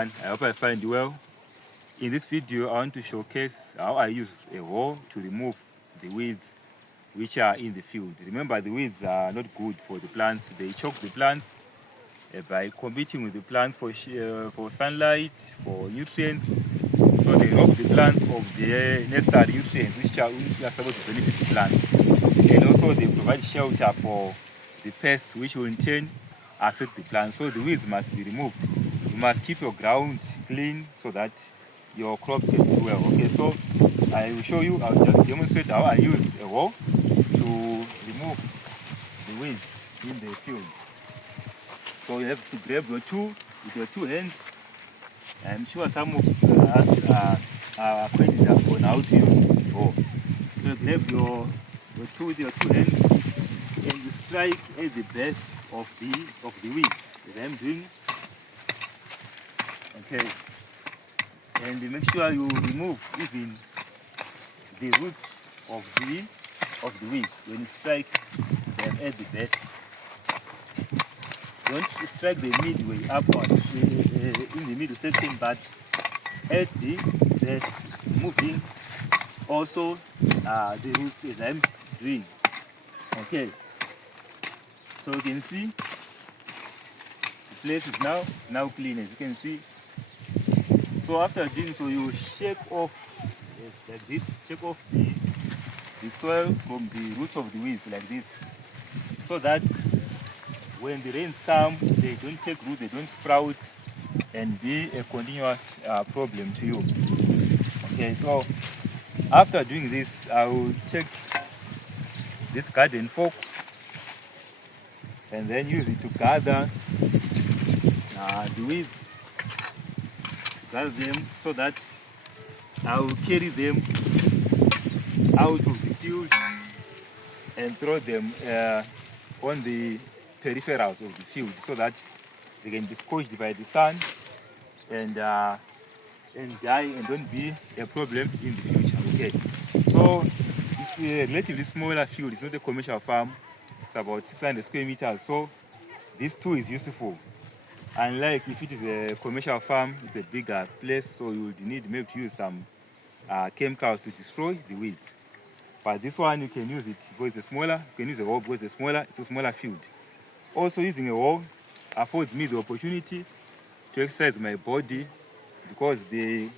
I hope I find you well. In this video, I want to showcase how I use a hoe to remove the weeds which are in the field. Remember, the weeds are not good for the plants. They choke the plants by competing with the plants for sunlight, for nutrients. So they rob the plants of the necessary nutrients which are supposed to benefit the plants. And also they provide shelter for the pests which will in turn affect the plants. So the weeds must be removed. You must keep your ground clean so that your crops can do well. Okay, so I will show you, I'll just demonstrate how I use a hoe to remove the weeds in the field. So you have to grab your tool with your two hands. I'm sure some of us are acquainted on how to use the hoe. So you grab your tool with your two hands and you strike at the base of the weeds that I'm doing. Okay, and make sure you remove even the roots of the weeds when you strike them at the base. Don't strike the midway upward in the middle section, but at the base, moving also the roots as I'm doing. Okay, so you can see the place is now clean, as you can see. So after doing so, you shake off like this, shake off the soil from the roots of the weeds like this, so that when the rains come, they don't take root, they don't sprout and be a continuous problem to you. Okay, so after doing this, I will take this garden fork and then use it to gather the weeds, gather them, so that I will carry them out of the field and throw them on the peripherals of the field, so that they can be scorched by the sun and die and don't be a problem in the future. Okay, so it's a relatively smaller field. It's not a commercial farm. It's about 600 square meters. So this tool is useful. Unlike if it is a commercial farm, it's a bigger place, so you would need maybe to use some chemicals to destroy the weeds. But this one, you can use it because it's smaller. You can use a hoe because it's a smaller field. Also, using a hoe affords me the opportunity to exercise my body because the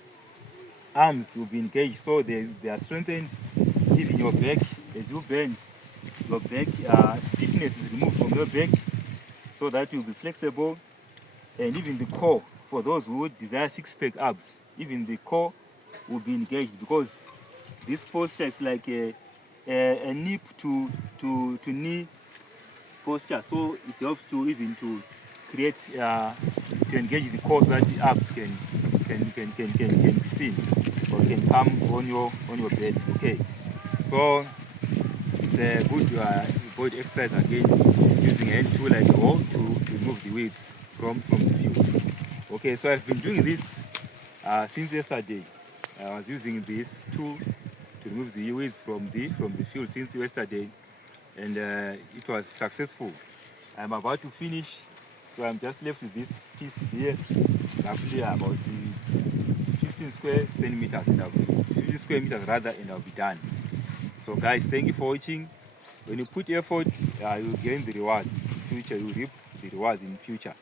arms will be engaged, so they are strengthened. Even your back, as you bend, your back stiffness is removed from your back, so that you'll be flexible. And even the core, for those who desire six-pack abs, even the core will be engaged, because this posture is like a knee to knee posture. So it helps to even to create to engage the core so that the abs can be seen or can come on your bed. Okay, so it's a good body exercise again, using a hand tool like a hoe to remove the weeds from the field. Okay, so I've been doing this since yesterday. I was using this tool to remove the weeds from the field since yesterday, and it was successful. I'm about to finish, so I'm just left with this piece here, roughly about 15 square centimeters, and 15 square meters rather, and I'll be done. So guys, thank you for watching. When you put effort, you gain the rewards. In future, you reap the rewards in future.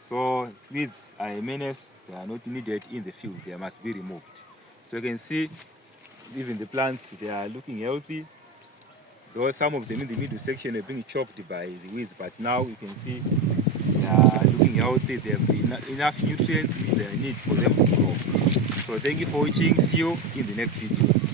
So weeds are a menace. They are not needed in the field. They must be removed. So you can see even the plants, they are looking healthy. Though some of them in the middle section are being choked by the weeds, but now you can see they are looking healthy. They have enough nutrients which they need for them to grow. So thank you for watching. See you in the next videos.